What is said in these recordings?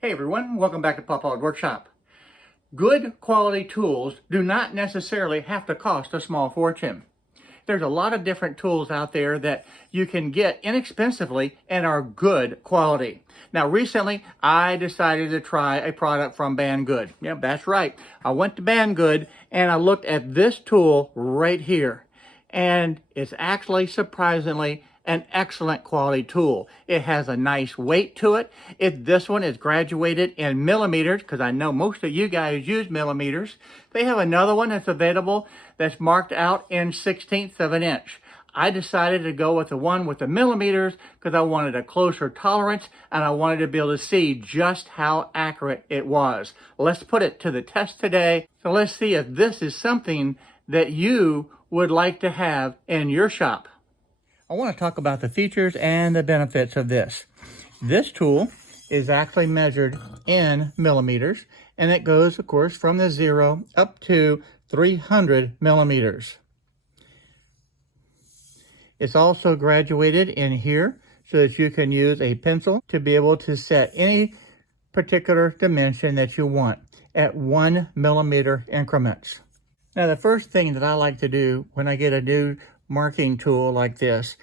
Hey everyone, welcome back to Pawpaw's Workshop. Good quality tools do not necessarily have to cost a small fortune. There's a lot of different tools out there that you can get inexpensively and are good quality. Now recently, I decided to try a product from Banggood. Yep, that's right. I went to Banggood and I looked at this tool right here. And it's actually surprisingly an excellent quality tool. It has a nice weight to it. This one is graduated in millimeters because I know most of you guys use millimeters. They have another one that's available that's marked out in 1/16 of an inch. I decided to go with the one with the millimeters because I wanted a closer tolerance and I wanted to be able to see just how accurate it was. Let's put it to the test today. So let's see if this is something that you would like to have in your shop. I want to talk about the features and the benefits of this. This tool is actually measured in millimeters, and it goes, of course, from the 0 up to 300 millimeters. It's also graduated in here so that you can use a pencil to be able to set any particular dimension that you want at 1 millimeter increments. Now, the first thing that I like to do when I get a new marking tool like this,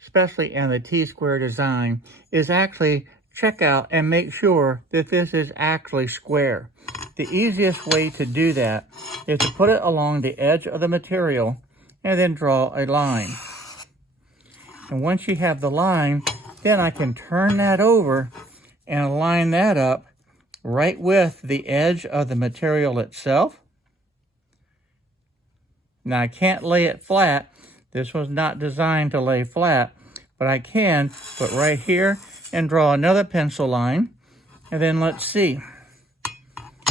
especially in the T-square design, is actually check out and make sure that this is actually square. The easiest way to do that is to put it along the edge of the material and then draw a line. And once you have the line, then I can turn that over and line that up right with the edge of the material itself. Now I can't lay it flat. This was not designed to lay flat, but I can put right here and draw another pencil line. And then let's see.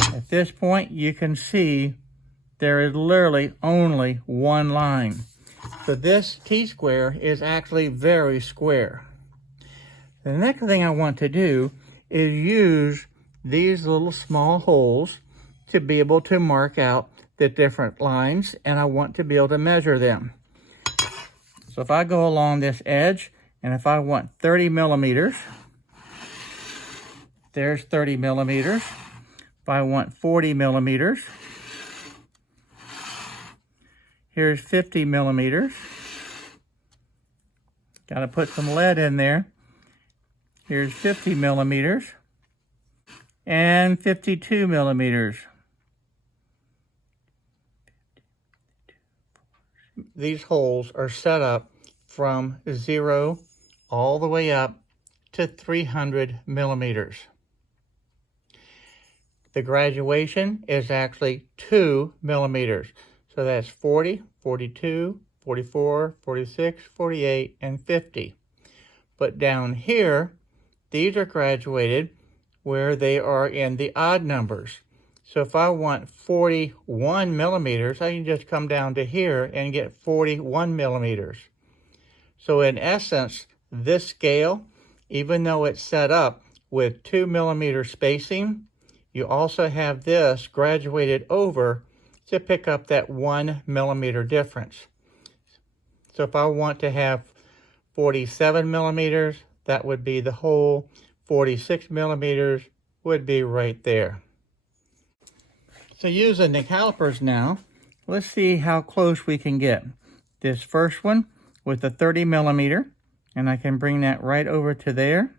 At this point, you can see there is literally only one line. So this T-square is actually very square. The next thing I want to do is use these little small holes to be able to mark out the different lines, and I want to be able to measure them. So if I go along this edge, and if I want 30 millimeters, there's 30 millimeters. If I want 40 millimeters, here's 50 millimeters. Got to put some lead in there. Here's 50 millimeters and 52 millimeters. These holes are set up from 0 all the way up to 300 millimeters. The graduation is actually 2 millimeters. So that's 40, 42, 44, 46, 48, and 50. But down here, these are graduated where they are in the odd numbers. So if I want 41 millimeters, I can just come down to here and get 41 millimeters. So in essence, this scale, even though it's set up with 2 millimeter spacing, you also have this graduated over to pick up that 1 millimeter difference. So if I want to have 47 millimeters, that would be the whole. 46 millimeters would be right there. So using the calipers now, let's see how close we can get. This first one with the 30 millimeter, and I can bring that right over to there.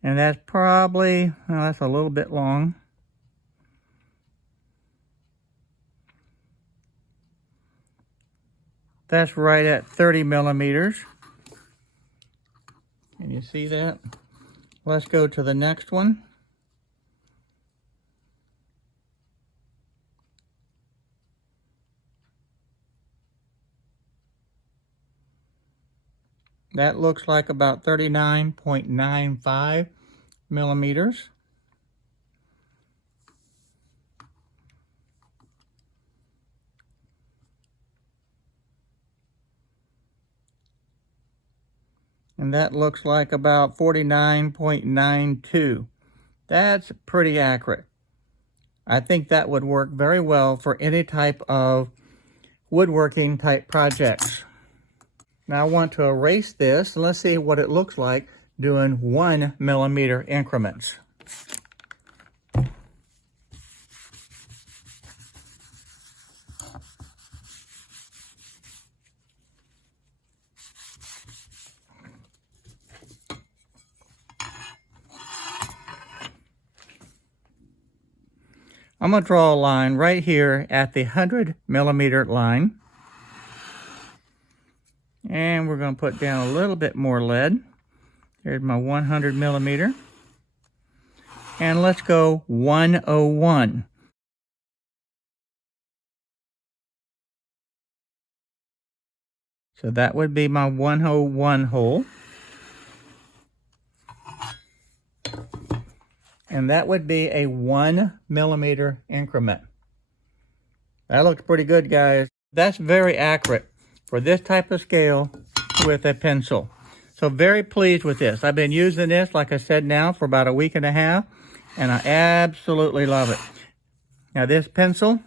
And that's probably, well, that's a little bit long. That's right at 30 millimeters. Can you see that? Let's go to the next one. That looks like about 39.95 millimeters. And that looks like about 49.92. That's pretty accurate. I think that would work very well for any type of woodworking type projects. Now I want to erase this, and let's see what it looks like doing 1 millimeter increments. I'm going to draw a line right here at the 100 millimeter line. And we're going to put down a little bit more lead. There's my 100 millimeter. And let's go 101. So that would be my 101 hole. And that would be a 1 millimeter increment. That looks pretty good, guys. That's very accurate for this type of scale with a pencil. So very pleased with this. I've been using this, like I said now, for about a week and a half, and I absolutely love it. Now this pencil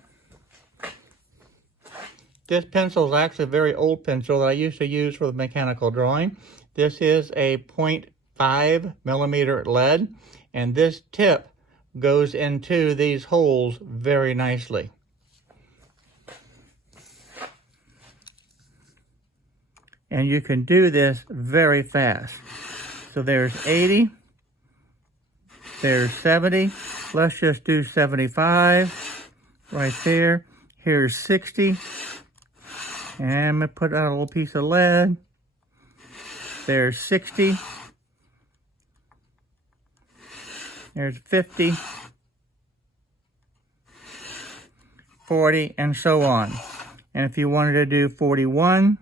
is actually a very old pencil that I used to use for the mechanical drawing. This is a 0.5 millimeter lead, and this tip goes into these holes very nicely. And you can do this very fast. So there's 80, there's 70, let's just do 75 right there. Here's 60, and I'm gonna put out a little piece of lead. There's 60, there's 50, 40, and so on. And if you wanted to do 41,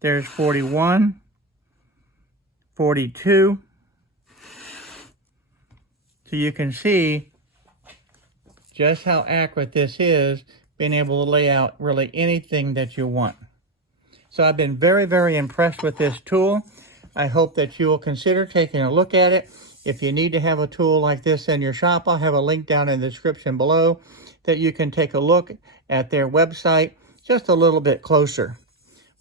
there's 41, 42. So you can see just how accurate this is, being able to lay out really anything that you want. So I've been very, very impressed with this tool. I hope that you will consider taking a look at it. If you need to have a tool like this in your shop, I'll have a link down in the description below that you can take a look at their website just a little bit closer.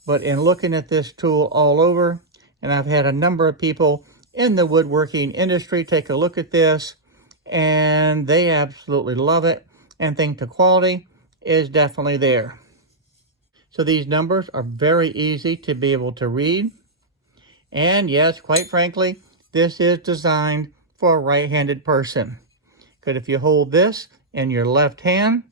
But in looking at this tool all over, and I've had a number of people in the woodworking industry take a look at this, and they absolutely love it and think the quality is definitely there. So these numbers are very easy to be able to read. And yes, quite frankly, this is designed for a right-handed person. Because if you hold this in your left hand,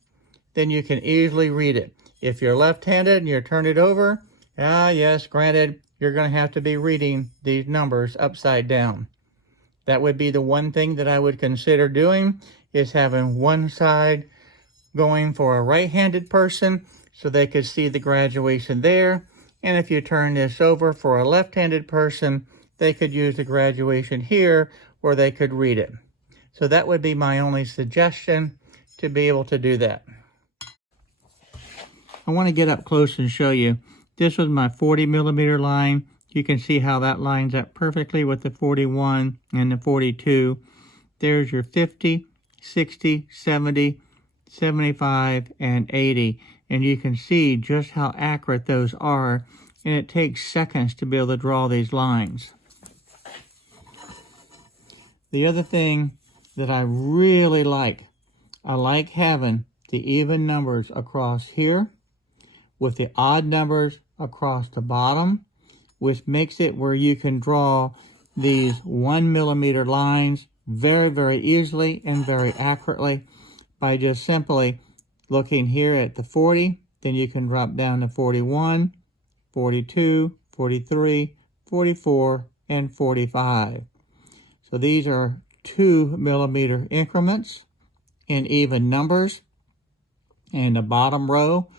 then you can easily read it. If you're left-handed and you turn it over, yes, granted, you're going to have to be reading these numbers upside down. That would be the one thing that I would consider doing, is having one side going for a right-handed person so they could see the graduation there. And if you turn this over for a left-handed person, they could use the graduation here where they could read it. So that would be my only suggestion, to be able to do that. I want to get up close and show you. This was my 40 millimeter line. You can see how that lines up perfectly with the 41 and the 42. There's your 50, 60, 70, 75, and 80. And you can see just how accurate those are. And it takes seconds to be able to draw these lines. The other thing that I really like, I like having the even numbers across here with the odd numbers across the bottom, which makes it where you can draw these 1 millimeter lines very, very easily and very accurately by just simply looking here at the 40. Then you can drop down to 41, 42, 43, 44, and 45. So these are 2 millimeter increments in even numbers. And the bottom row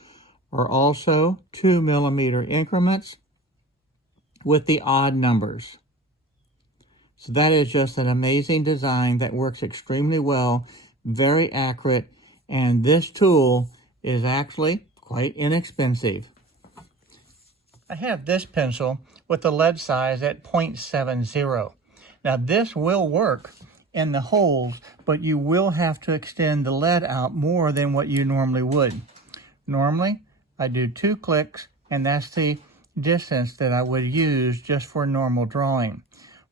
are also 2 millimeter increments with the odd numbers. So that is just an amazing design that works extremely well, very accurate, and this tool is actually quite inexpensive. I have this pencil with the lead size at 0.70. Now this will work in the holes, but you will have to extend the lead out more than what you normally would. Normally, I do 2 clicks, and that's the distance that I would use just for normal drawing.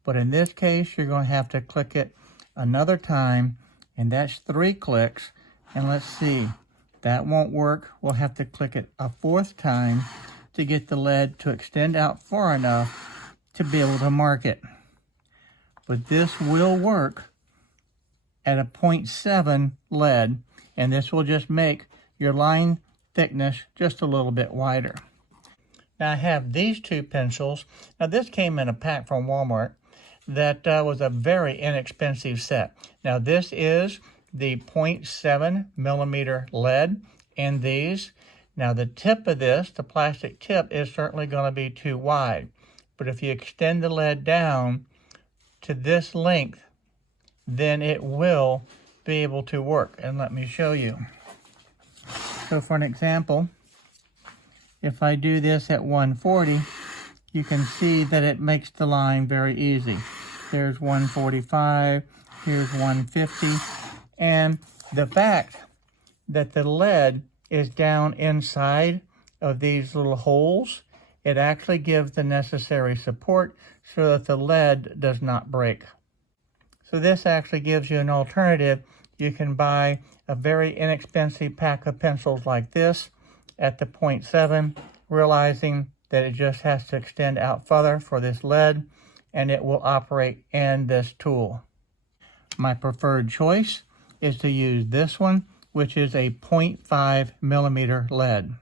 But in this case, you're going to have to click it another time, and that's 3 clicks. And let's see, that won't work. We'll have to click it a 4th time to get the lead to extend out far enough to be able to mark it. But this will work at a 0.7 lead, and this will just make your line thickness just a little bit wider. Now I have these 2 pencils. Now this came in a pack from Walmart that was a very inexpensive set. Now this is the 0.7 millimeter lead in these. Now the tip of this, the plastic tip, is certainly going to be too wide. But if you extend the lead down to this length, then it will be able to work. And let me show you. So for an example, if I do this at 140, you can see that it makes the line very easy. There's 145, here's 150, and the fact that the lead is down inside of these little holes, it actually gives the necessary support so that the lead does not break. So this actually gives you an alternative. You can buy a very inexpensive pack of pencils like this at the 0.7, realizing that it just has to extend out further for this lead, and it will operate in this tool. My preferred choice is to use this one, which is a 0.5 millimeter lead.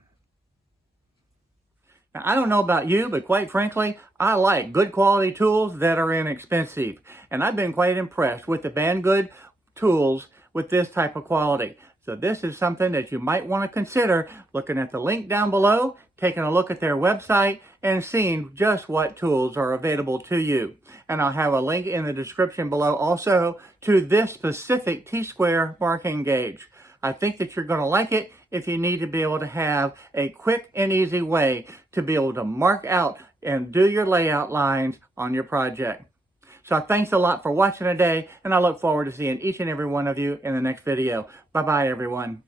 Now, I don't know about you, but quite frankly, I like good quality tools that are inexpensive. And I've been quite impressed with the Banggood tools with this type of quality. So this is something that you might want to consider looking at the link down below, taking a look at their website, and seeing just what tools are available to you. And I'll have a link in the description below also to this specific T-square marking gauge. I think that you're going to like it if you need to be able to have a quick and easy way to be able to mark out and do your layout lines on your project. So thanks a lot for watching today, and I look forward to seeing each and every one of you in the next video. Bye-bye, everyone.